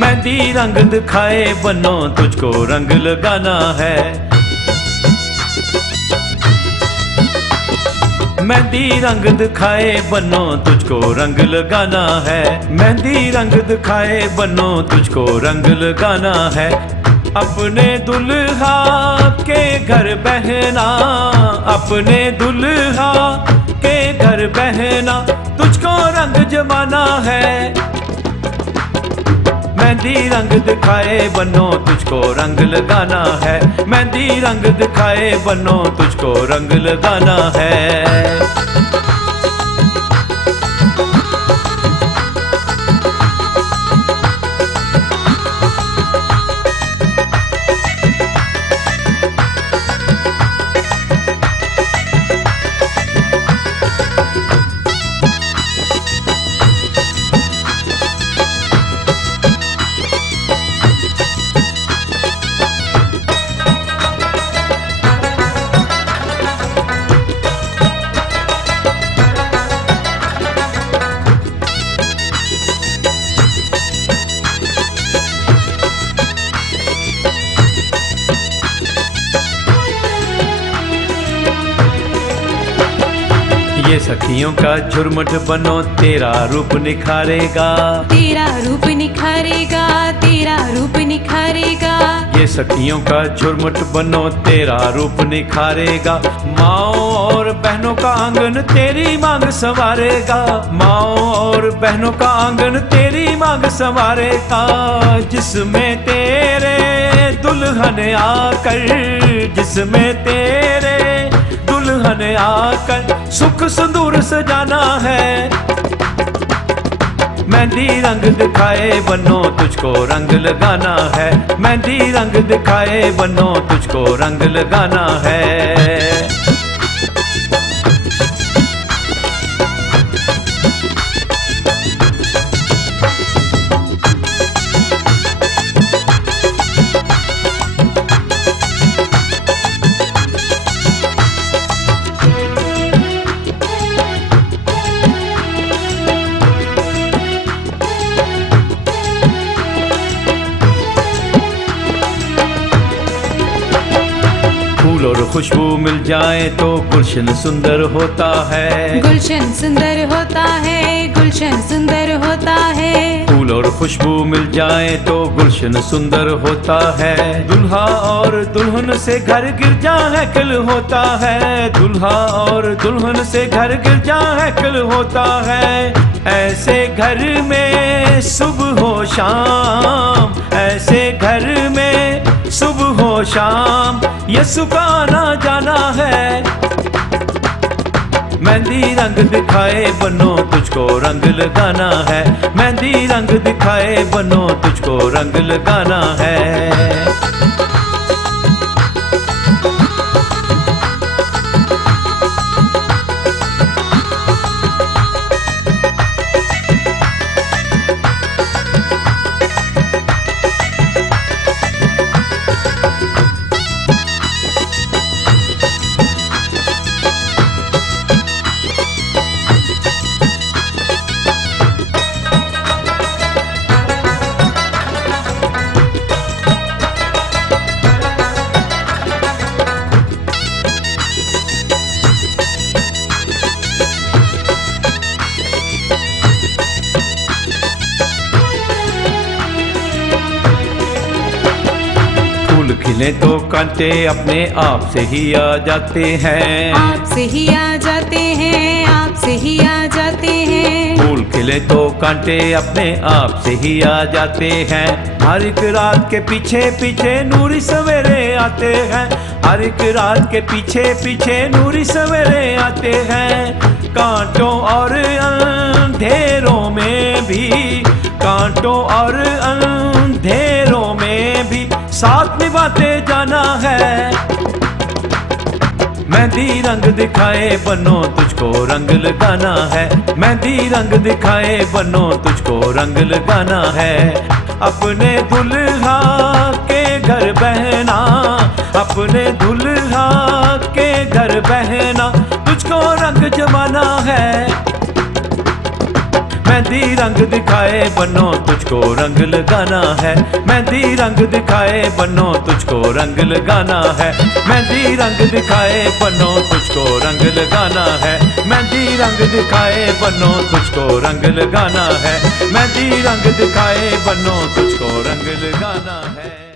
मेहंदी रंग दिखाए बनो तुझको रंग लगाना है। मेहंदी रंग दिखाए बनो तुझको रंग लगाना है। मेहंदी रंग दिखाए बनो तुझको रंग लगाना है। अपने दुल्हा के घर बहना, अपने दुल्हा के घर बहना, तुझको रंग जमाना है। मेहंदी रंग दिखाए बनो तुझको रंग लगाना है। मेहंदी रंग दिखाए बनो तुझको रंग लगाना है। ये सखियों का झुरमुट बनो तेरा रूप निखारेगा। तेरा रूप निखारेगा, तेरा रूप निखारेगा। ये सखियों का झुरमुट बनो तेरा रूप निखारेगा। माओ और बहनों का आंगन तेरी मांग संवारेगा। माओ और बहनों का आंगन तेरी मांग संवारेगा। जिसमें तेरे दुल्हन आकर, जिसमें तेरे दुल्हन आकर सुख सिंदूर सजाना है। मेहंदी रंग दिखाए बनो तुझको रंग लगाना है। मेहंदी रंग दिखाए बनो तुझको रंग लगाना है। फूल और खुशबू मिल जाए तो गुलशन सुंदर होता है। गुलशन सुंदर होता है, गुलशन सुंदर होता है। फूल और खुशबू मिल जाए तो गुलशन सुंदर होता है। दुल्हा और दुल्हन से घर गिरजा है किल होता है। दुल्हा और दुल्हन से घर गिरजा है किल होता है। ऐसे घर में सुबह हो शाम, ऐसे घर में सुबह हो शाम यसु का आना जाना है। मेहंदी रंग दिखाए बनो तुझको रंग लगाना है। मेहंदी रंग दिखाए बनो तुझको रंग लगाना है। खिले तो कांटे अपने आप से ही आ जाते हैं। आप से ही आ जाते हैं, आप से ही आ जाते हैं। फूल खिले तो कांटे अपने आप से ही आ जाते हैं। हर एक रात के पीछे पीछे नूरी सवेरे आते हैं, हर एक रात के पीछे पीछे नूरी सवेरे आते हैं। कांटों और अंधेरों में भी, कांटों और अंधेरों में भी साथ निभाते जाना है। मेहंदी रंग दिखाए बनो तुझको रंग लगाना है, मेहंदी रंग दिखाए बनो तुझको रंग लगाना है। अपने दुल्हा के घर बहना, अपने दुल्हा के घर बहना तुझको रंग जमाना है। मेहंदी रंग दिखाए बनो तुझको रंग लगाना है, मेहंदी रंग दिखाए बनो तुझको रंग लगाना है। मेहंदी रंग दिखाए बनो तुझको रंग लगाना है, मेहंदी रंग दिखाए बनो तुझको रंग लगाना है। मेहंदी रंग दिखाए बनो तुझको रंग लगाना है।